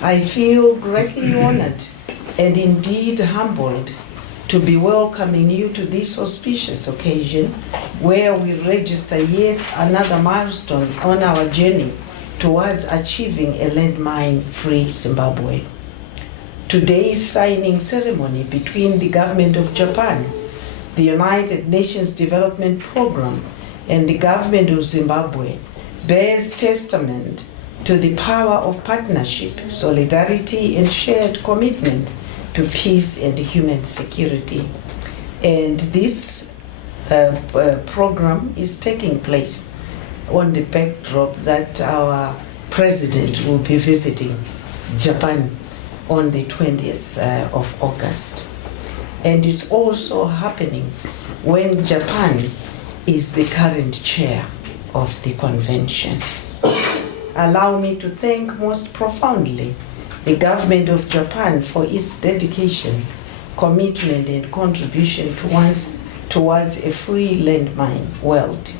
I feel greatly honored and indeed humbled to be welcoming you to this auspicious occasion where we register yet another milestone on our journey towards achieving a landmine-free Zimbabwe. Today's signing ceremony between the government of Japan, the United Nations Development Programme, and the government of Zimbabwe bears testament to the power of partnership, solidarity, and shared commitment to peace and human security. And this program is taking place on the backdrop that our president will be visiting Japan on the 20th of August. And it's also happening when Japan is the current chair of the convention. Allow me to thank most profoundly the government of Japan for its dedication, commitment, and contribution towards a free landmine world.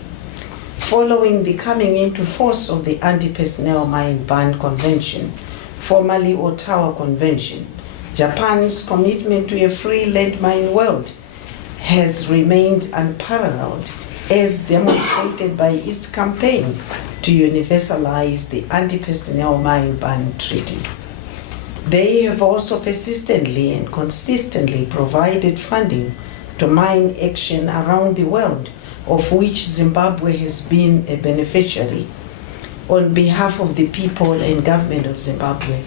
Following the coming into force of the Anti-Personnel Mine Ban Convention, formerly Ottawa Convention, Japan's commitment to a free landmine world has remained unparalleled, as demonstrated by its campaign to universalize the Anti-Personnel Mine Ban Treaty. They have also persistently and consistently provided funding to mine action around the world, of which Zimbabwe has been a beneficiary. On behalf of the people and government of Zimbabwe,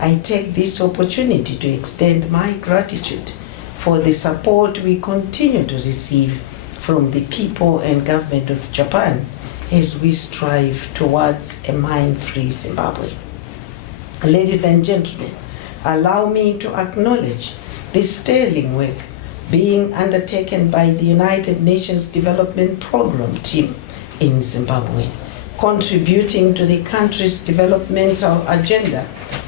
I take this opportunity to extend my gratitude for the support we continue to receive from the people and government of Japan as we strive towards a mine-free Zimbabwe. Ladies and gentlemen, allow me to acknowledge the sterling work being undertaken by the United Nations Development Programme team in Zimbabwe, contributing to the country's developmental agenda,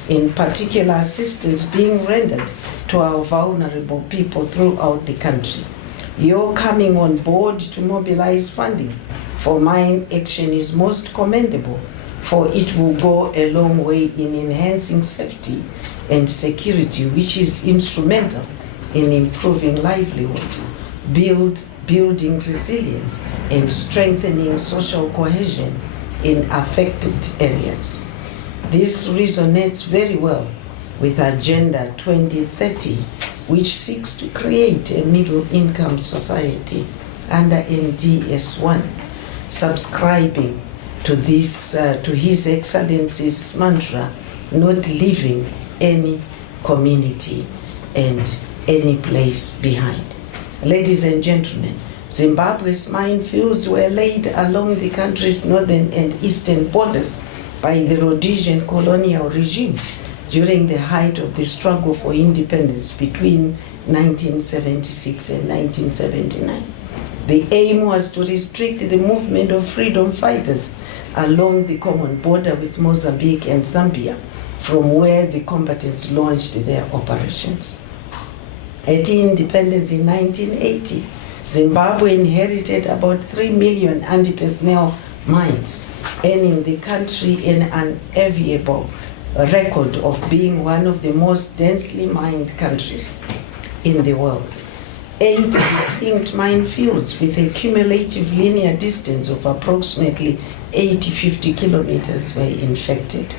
in particular assistance being rendered to our vulnerable people throughout the country. Your coming on board to mobilize funding for mine action is most commendable, for it will go a long way in enhancing safety and security, which is instrumental in improving livelihoods, building resilience, and strengthening social cohesion in affected areas. This resonates very well with Agenda 2030, which seeks to create a middle-income society under NDS1, subscribing to this, to His Excellency's mantra, not leaving any community and any place behind. Ladies and gentlemen, Zimbabwe's minefields were laid along the country's northern and eastern borders by the Rhodesian colonial regime during the height of the struggle for independence between 1976 and 1979. The aim was to restrict the movement of freedom fighters along the common border with Mozambique and Zambia, from where the combatants launched their operations. At independence in 1980, Zimbabwe inherited about 3 million anti-personnel mines, earning the country an unenviable record of being one of the most densely mined countries in the world. 8 distinct minefields with a cumulative linear distance of approximately 50 kilometers were infected.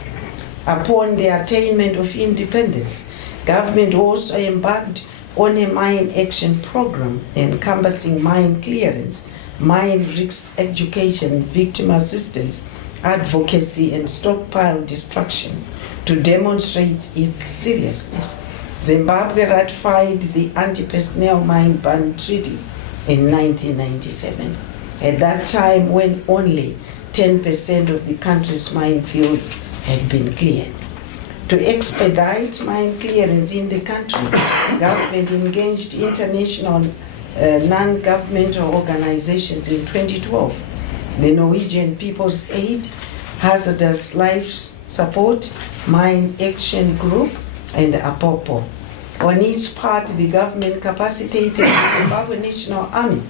Upon the attainment of independence, government also embarked on a mine action program encompassing mine clearance, mine risk education, victim assistance, advocacy, and stockpile destruction. To demonstrate its seriousness, Zimbabwe ratified the Anti-Personnel Mine Ban Treaty in 1997, at that time when only 10% of the country's minefields had been cleared. To expedite mine clearance in the country, the government engaged international non-governmental organizations in 2012, the Norwegian People's Aid, Hazardous Life Support, Mine Action Group, and APOPO. On its part, the government capacitated the Zimbabwe National Army,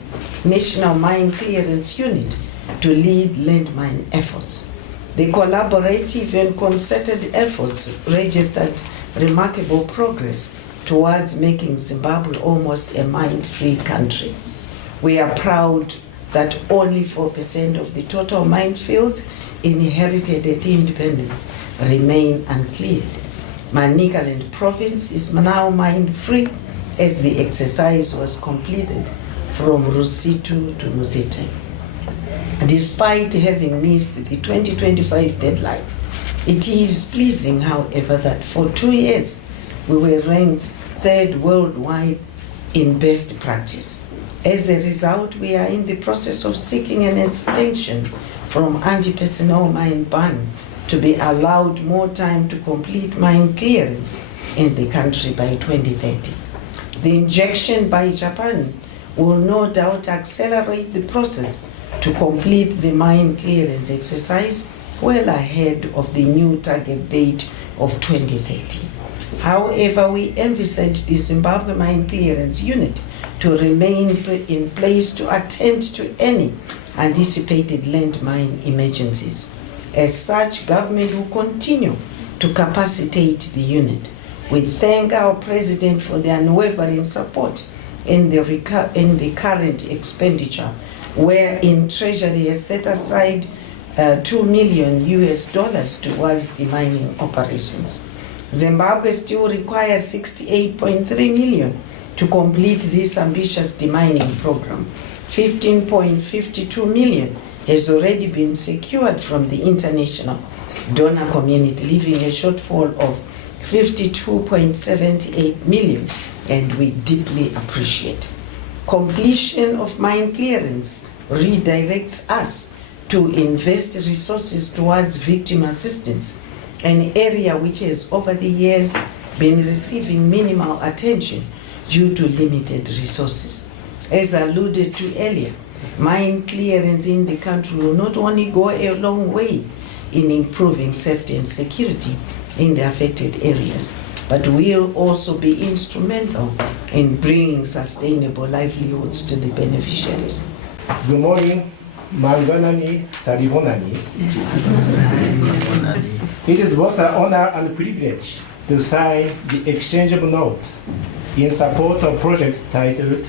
National Mine Clearance Unit, to lead landmine efforts. The collaborative and concerted efforts registered remarkable progress towards making Zimbabwe almost a mine-free country. We are proud that only 4% of the total minefields inherited at independence remain uncleared. Manicaland province is now mine-free as the exercise was completed from Rusitu to Muzite. Despite having missed the 2025 deadline, it is pleasing, however, that for 2 years we were ranked third worldwide in best practice. As a result, we are in the process of seeking an extension from anti-personnel mine ban to be allowed more time to complete mine clearance in the country by 2030. The injection by Japan will no doubt accelerate the process to complete the mine clearance exercise well ahead of the new target date of 2030. However, we envisage the Zimbabwe Mine Clearance Unit to remain in place to attend to any anticipated landmine emergencies. As such, government will continue to capacitate the unit. We thank our President for the unwavering support in the current expenditure, wherein Treasury has set aside $2 million towards the mining operations. Zimbabwe still requires 68.3 million to complete this ambitious demining program. 15.52 million has already been secured from the international donor community, leaving a shortfall of 52.78 million, and we deeply appreciate. Completion of mine clearance redirects us to invest resources towards victim assistance, an area which has over the years been receiving minimal attention due to limited resources. As alluded to earlier, mine clearance in the country will not only go a long way in improving safety and security in the affected areas, but will also be instrumental in bringing sustainable livelihoods to the beneficiaries. Good morning, Manganani Saribonani. It is both an honor and privilege to sign the exchange of notes in support of a project titled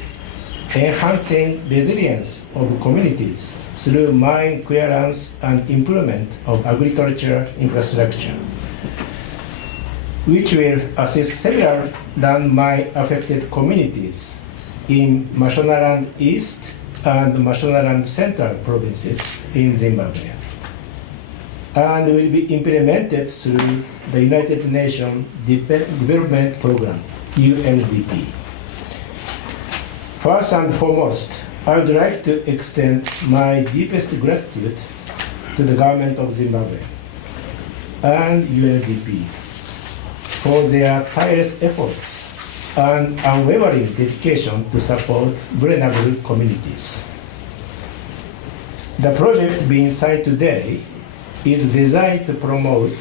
Enhancing Resilience of Communities through Mine Clearance and Improvement of Agriculture Infrastructure, which will assist several landmine affected communities in Mashonaland East and Mashonaland Central provinces in Zimbabwe, and will be implemented through the United Nations Development Program, UNDP. First and foremost, I would like to extend my deepest gratitude to the government of Zimbabwe and UNDP for their tireless efforts and unwavering dedication to support vulnerable communities. The project being signed today is designed to promote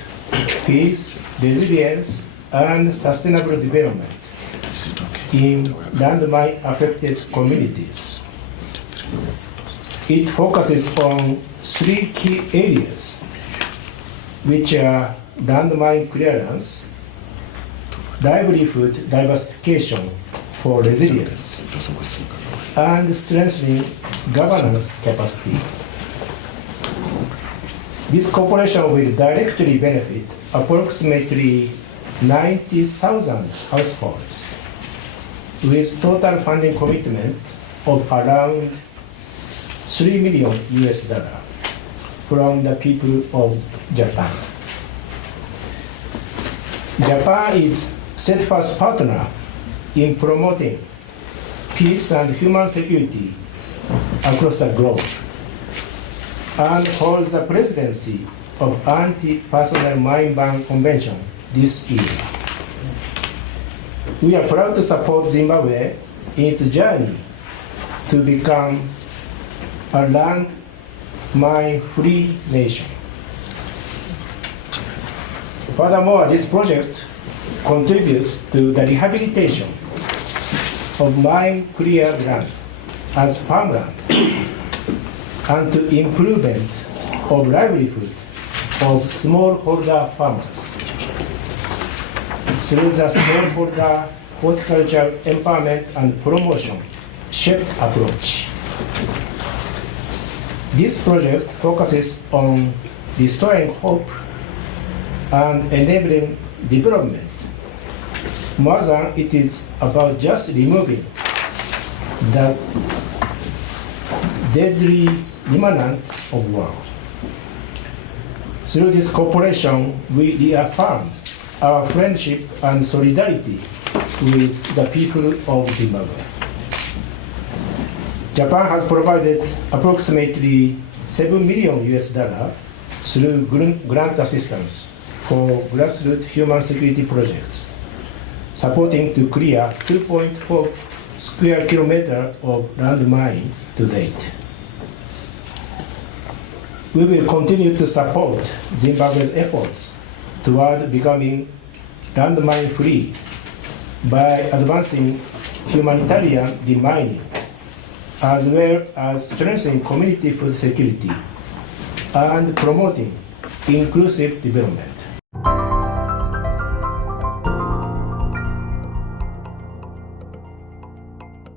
peace, resilience, and sustainable development in landmine affected communities. It focuses on 3 key areas, which are landmine clearance, livelihood diversification for resilience, and strengthening governance capacity. This cooperation will directly benefit approximately 90,000 households, with total funding commitment of around $3 million from the people of Japan. Japan is steadfast partner in promoting peace and human security across the globe, and holds the presidency of Anti-Personnel Mine Ban Convention this year. We are proud to support Zimbabwe in its journey to become a landmine-free nation. Furthermore, this project contributes to the rehabilitation of mine-cleared land as farmland and to improvement of livelihood of smallholder farmers. Through the smallholder horticulture empowerment and promotion SHEP approach. This project focuses on restoring hope and enabling development, more than it is about just removing the deadly remnant of war. Through this cooperation, we reaffirm our friendship and solidarity with the people of Zimbabwe. Japan has provided approximately $7 million through grant assistance for grassroots human security projects, supporting to clear 2.4 square kilometers of landmine to date. We will continue to support Zimbabwe's efforts toward becoming landmine-free by advancing humanitarian demining, as well as strengthening community food security and promoting inclusive development.